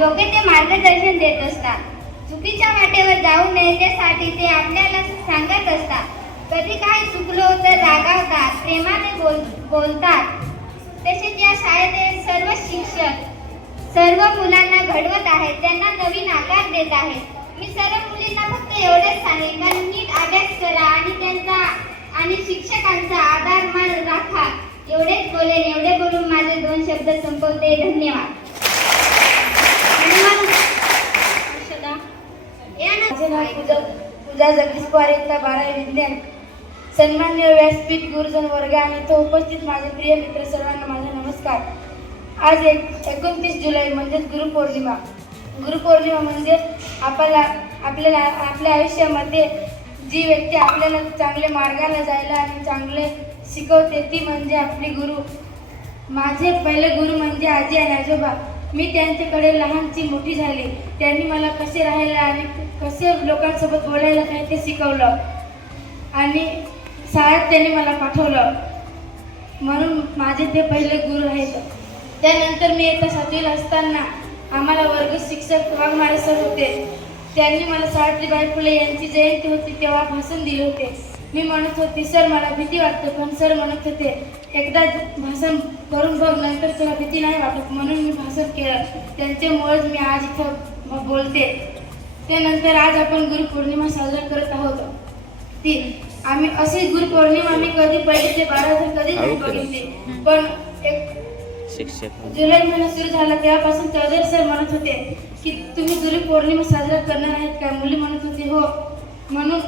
योग्य ते मार्गदर्शन देत असतात. चुकीच्या वाटेवर जाऊ नये त्यासाठी ते आपल्याला सांगत असतात. कधी काही चुकलो तर रागावतात, प्रेमाने बोलतात. तसेच या शाळेतील सर्व शिक्षक सर्व मुलांना घडवत आहेत, त्यांना नवीन आकार देत आहेत. मी सर्व मुलींना फक्त एवढेच सांगेन की नीट अभ्यास करा आणि शिक्षकांचा आदर मान राखा. एवढेच बोलेन. एवढे बोलून माझे 2 शब्द संपवते. धन्यवाद. माझे नाव पूजा जगदीश पवार, इयत्ता 12वी विज्ञान. सन्माननीय व्यासपीठ, गुरुजन वर्ग आणि तो उपस्थित माझे प्रिय मित्र सर्वांना माझा नमस्कार. आज 29 जुलै म्हणजेच गुरुपौर्णिमा. गुरुपौर्णिमा म्हणजे आपल्या आयुष्यामध्ये जी व्यक्ती आपल्याला चांगले मार्गाला जायला आणि चांगले शिकवते ती म्हणजे आपली गुरु. माझे पहिले गुरु म्हणजे आजी आणि आजोबा. मी त्यांच्याकडे लहानची मोठी झाली. त्यांनी मला कसे राहायला आणि कसे लोकांसोबत बोलायला काय ते शिकवलं आणि शाळेत त्यांनी मला पाठवलं, म्हणून माझे ते पहिले गुरु आहेत. त्यानंतर मी इयत्ता 7वीला असताना आम्हाला वर्ग शिक्षक वाघमारे सर होते. त्यांनी मला सावित्रीबाई फुले यांची जयंती होती तेव्हा भाषण दिले होते. मी म्हणत होती, सर मला भीती वाटते, पण सर म्हणत होते, एकदा भाषण करून बघ, नंतर तुला भीती नाही वाटत. म्हणून मी भाषण केलं. त्यांच्यामुळेच मी आज इथं बोलते. त्यानंतर आज आपण गुरुपौर्णिमा साजरा करत आहोत. आम्ही अशी गुरुपौर्णिमा मी कधी 1 ते 12 कधीच नाही बघितली. पण जुलै महिना सुरू झाला तेव्हापासून चौधरी सर म्हणत होते की तुम्ही गुरुपौर्णिमा साजरा करणार आहेत का? मुली म्हणत होते हो. म्हणून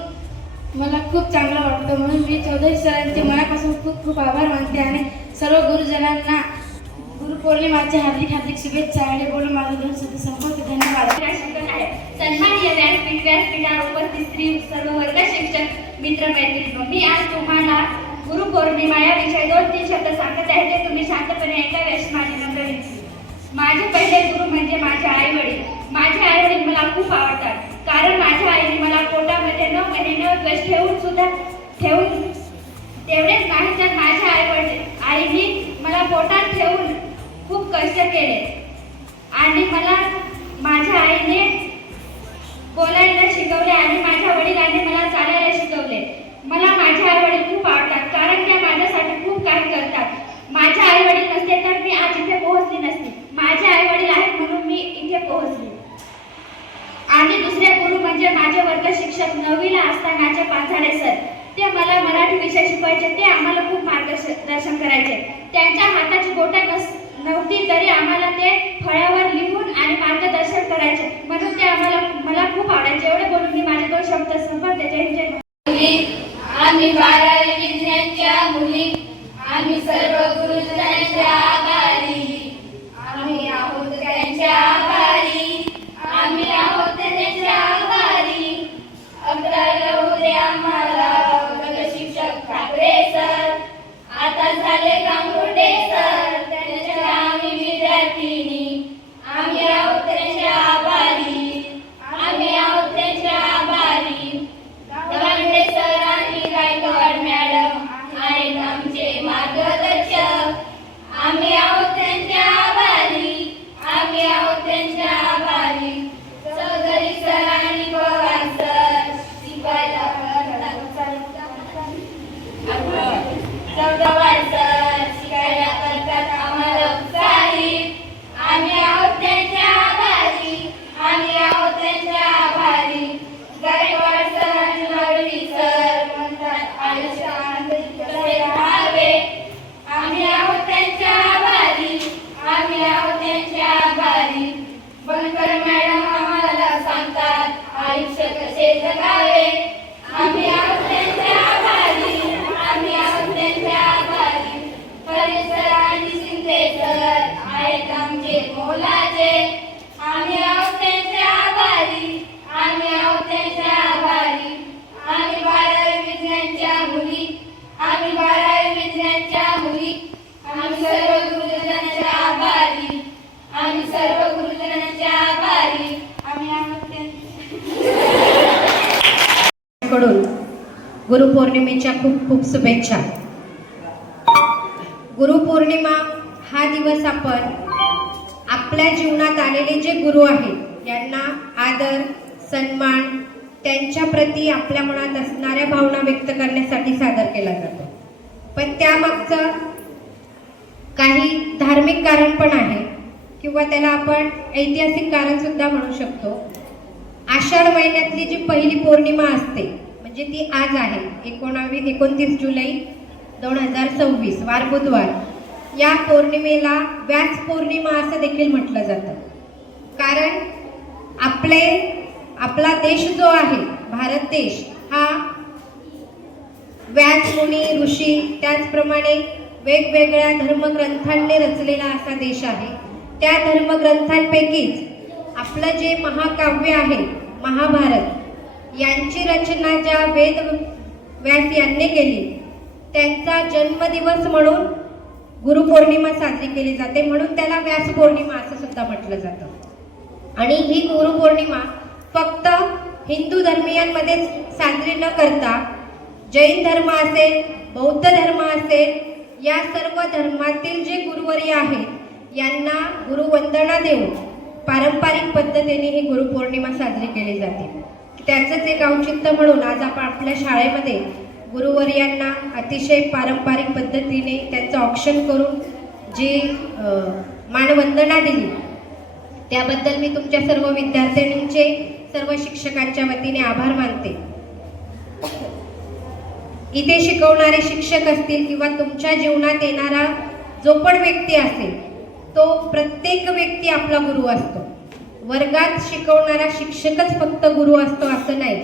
मला खूप चांगलं वाटतं. म्हणून मी चौधरी सरांचे मनापासून खूप खूप आभार मानते आणि सर्व गुरुजनांना गुरुपौर्णिमाच्या हार्दिक शुभेच्छा. आणि बोलून माझं 2 शब्द संपवते. धन्यवाद. सन्माननीय व्यासपीठावर उपस्थित श्री सर्व वर्ग शिक्षक मित्र मैत्रिणी, मी आज तुम्हाला गुरुपौर्णिमा या विषयी 2-3 शब्द सांगत आहे, ते तुम्ही शांतपणे ऐकावे अशी माझी नम्र विनंती. माझे पहिले गुरु म्हणजे माझे आई वडील. माझे आई वडील मला खूप आवडतात, कारण माझ्या आईने मला पोटामध्ये 9 महिने दिवस ठेवून तेवढेच नाही तर माझ्या आईने मला पोटात ठेवून खूप कष्ट केले आणि मला माझ्या आईने बोलायला शिकवले आणि माझ्या वडिलांनी मला चालायला शिकवले. मला माझे आई वडील खूप आवडतात, कारण ते माझ्यासाठी खूप काही करतात. माझे आई वडील नसते तर मी आज इथे पोहोचली नसते. माझे आई वडील आहेत म्हणून मी इथे पोहोचले. आणि दुसरे गुरु म्हणजे माझे वर्ग शिक्षक 9वीला असतानाचे पांझाडे सर. ते मला मराठी विषय शिकवायचे. ते आम्हाला खूप मार्गदर्शन करायचे. त्यांच्या हाताची बोटं नव्हती तरी आम्हाला ते फळ्यावर लिहून आणि मार्गदर्शन करायचे, म्हणून ते मला खूप आवडायचे. एवढे बोलून मी माझे 2 शब्द संपवते. जय जय. आम्ही 12वी विज्ञानच्या मुली, आम्ही सर्व गुरुजनांच्या आभारी. आम्ही आहोत त्यांच्या आभारी. आम्ही आहोत त्यांच्या आभारी. 11ला होते आम्हाला वर्ग शिक्षक ठाकरे सर. आता झाले गांगुर्डे सर. त्यांच्या आम्ही विद्यार्थिनी. आम्ही आहोत त्यांच्या आभारी. आम्ही आहोत त्यांच्या आभारी. गांगुर्डे सर आणि गायकवाड मॅडम आहेत आमचे मार्गदर्शक. आम्ही आहोत त्यांच्या आभारी. आम्ही आहोत त्यांच्या आभारी. चौधरी सर आणि पवार सर शिकायला चौदावार सर शिकायला करतात आम्हाला उत्साहित. आम्ही आहोत त्यांच्या आभारी. आम्ही आहोत त्यांच्या आभारी. गायकवाड सर आणि लवडी सर म्हणतात आयुष्यात कसे राहावे. आम्ही आहोत त्यांच्या आभारी. आम्ही आहोत त्यांच्या आभारी. बनकर मॅडम आम्हाला सांगतात आयुष्य कसे जगावे. आम्ही आहोत त्यांच्या आभारी. आम्ही आहोत त्यांच्या आभारी. हरे सर आणि शिंदे सर आहेत आमचे मोलाचे. आम्ही आहोत त्यांच्या आभारी. आम्ही आहोत त्यांच्या आभारी. आम्ही 12वी विज्ञानच्या मुली. आम्ही 12वी विज्ञानच्या मुली. आम्ही सर्व गुरुजनांच्या आभारी. आम्ही सर्व गुरुजनांच्या आभारी. आम्ही आहोत कडून गुरुपौर्णिमेच्या खूप खूप शुभेच्छा. गुरुपौर्णिमा हा दिवस आपण आपल्या जीवनात आलेले जे गुरु आहेत यांना आदर, सन्मान, त्यांच्या प्रती आपल्या मनात असणाऱ्या भावना व्यक्त करण्यासाठी सादर केला जातो. पण त्यामागचं काही धार्मिक कारण पण आहे किंवा त्याला आपण ऐतिहासिक कारण सुद्धा म्हणू शकतो. आषाढ महिन्यातली जी पहिली पौर्णिमा असते म्हणजे ती आज आहे 29 जुलै 2026 वार बुधवार. या पौर्णिमेला व्यास पौर्णिमा असं देखील म्हटलं जातं. कारण आपला देश जो आहे भारत देश हा व्यास मुनी ऋषी त्याचप्रमाणे वेगवेगळ्या धर्मग्रंथांनी रचलेला असा देश आहे. त्या धर्मग्रंथांपैकीच आपलं जे महाकाव्य आहे महाभारत यांची रचना ज्या वेद व्यास यांनी केली त्यांचा जन्मदिवस म्हणून गुरुपौर्णिमा साजरी केली जाते. म्हणून त्याला व्यास पौर्णिमा असं सुद्धा म्हटलं जातं. आणि ही गुरुपौर्णिमा फक्त हिंदू धर्मीयांमध्येच साजरी न करता जैन धर्म असेल, बौद्ध धर्म असेल, या सर्व धर्मातील जे गुरुवर्य आहेत यांना गुरुवंदना देऊन पारंपरिक पद्धतीने ही गुरुपौर्णिमा साजरी केली जाते. त्याचंच एक औचित्य म्हणून आज आपण आपल्या शाळेमध्ये गुरुवर्यांना अतिशय पारंपरिक पद्धतीने त्यांचं औक्षण करून जी मानवंदना दिली त्याबद्दल मी तुमच्या सर्व विद्यार्थिनींचे सर्व शिक्षकांच्या वतीने आभार मानते. इथे शिकवणारे शिक्षक असतील किंवा तुमच्या जीवनात येणारा जो पण व्यक्ती असेल तो प्रत्येक व्यक्ती आपला गुरु असतो. वर्गात शिकवणारा शिक्षकच फक्त गुरु असतो असं नाही.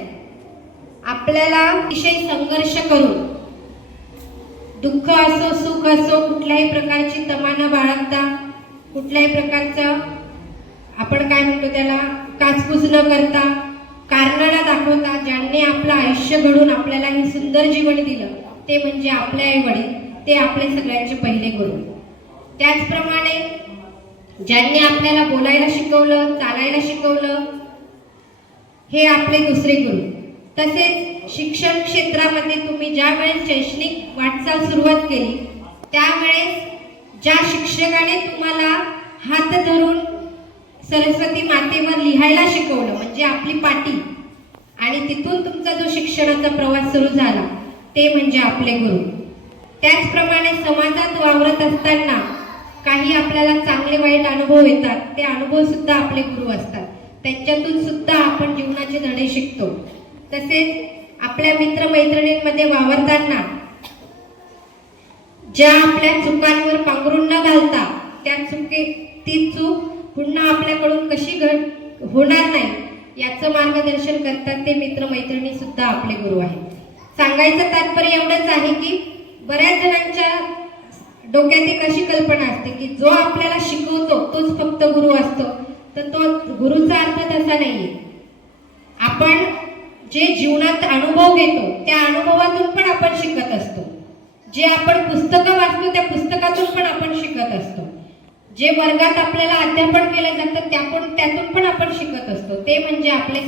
आपल्याला अतिशय संघर्ष करून दुःख असो सुख असो कुठल्याही प्रकारची तमाना बाळगता कुठल्याही प्रकारचं आपण काय म्हणतो त्याला काचकूच न करता कारणाला दाखवता ज्यांनी आपलं आयुष्य घडून आपल्याला हे सुंदर जीवन दिलं ते म्हणजे आपले आई वडील. ते आपले सगळ्यांचे पहिले गुरु. त्याचप्रमाणे ज्यांनी आपल्याला बोलायला शिकवलं चालायला शिकवलं हे आपले दुसरे गुरु. तसेच शिक्षण क्षेत्रामध्ये तुम्ही ज्या वेळेस शैक्षणिक वाटचाल सुरुवात केली त्यावेळेस ज्या शिक्षकाने तुम्हाला हात धरून सरस्वती मातेवर लिहायला शिकवलं म्हणजे आपली पाटी आणि तिथून तुमचा जो शिक्षणाचा प्रवास सुरू झाला ते म्हणजे आपले गुरु. त्याचप्रमाणे समाजात वावरत असताना काही आपल्याला चांगले वाईट अनुभव येतात. ते अनुभव सुद्धा आपले गुरु असतात. त्यांच्यातून सुद्धा आपण जीवनाचे धडे शिकतो. तसेच आपल्या मित्रमैत्रिणींमध्ये वावरताना ज्या आपल्या चुकांवर पांघरून न घालता ती चूक पुन्हा आपल्याकडून कशी होणार नाही याचं मार्गदर्शन करतात ते मित्रमैत्रिणी सुद्धा आपले गुरु आहेत. सांगायचं तात्पर्य एवढंच आहे की बऱ्याच जणांच्या डोक्यात एक अशी कल्पना असते की जो आपल्याला शिकवतो तोच फक्त गुरु असतो. तर तो गुरुचा अर्थ तसा नाहीये. आपण जे जीवनात अनुभव घेतो त्या अनुभवातून पण आपण शिकत असतो. जे आपण पुस्तकं वाचतो त्या पुस्तकातून पण आपण शिकत असतो. जे वर्गात आपल्याला अध्यापन केलं जातं त्यातून पण आपण शिकत असतो. ते म्हणजे आपले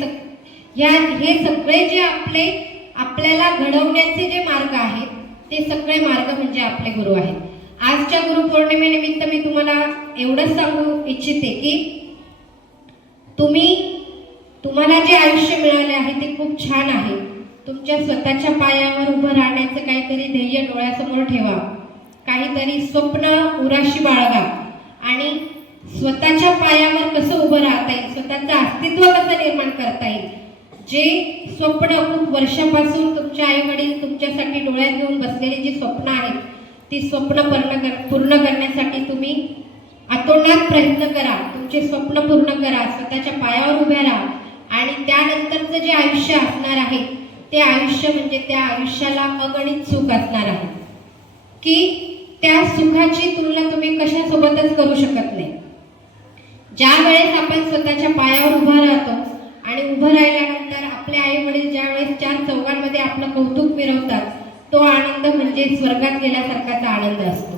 हे सगळे जे आपल्याला घडवण्याचे जे मार्ग आहेत ते सगळे मार्ग म्हणजे आपले गुरु आहेत. आजच्या गुरुपौर्णिमेनिमित्त मी तुम्हाला एवढंच सांगू इच्छिते की तुम्हाला जे आयुष्य मिळाले आहे ते खूप छान आहे. तुमच्या स्वतःच्या पायावर उभं राहण्याचं काहीतरी ध्येय डोळ्यासमोर ठेवा. काहीतरी स्वप्न उराशी बाळगा आणि स्वतःच्या पायावर कसं उभं राहता येईल स्वतःचं अस्तित्व कसं निर्माण करता येईल. जे स्वप्न खूप वर्षापासून तुमचे आई वडील तुमच्यासाठी डोळ्यात घेऊन बसलेली जी स्वप्न आहेत ती स्वप्न पूर्ण करण्यासाठी तुम्ही अतोनात प्रयत्न करा. तुमचे स्वप्न पूर्ण करा. स्वतःच्या पायावर उभ्या राहा आणि त्यानंतरचं जे आयुष्य असणार आहे ते आयुष्य म्हणजे त्या आयुष्याला अगणित सुख असणार आहे की त्या सुखाची तुलना तुम्ही कशासोबतच करू शकत नाही. ज्या वेळेस आपण स्वतःच्या पायावर उभा राहतो आणि उभं राहिल्यानंतर आपले आई वडील ज्या वेळेस चार चौघांमध्ये आपलं कौतुक मिरवतात तो आनंद म्हणजे स्वर्गात गेल्यासारखाचा आनंद असतो.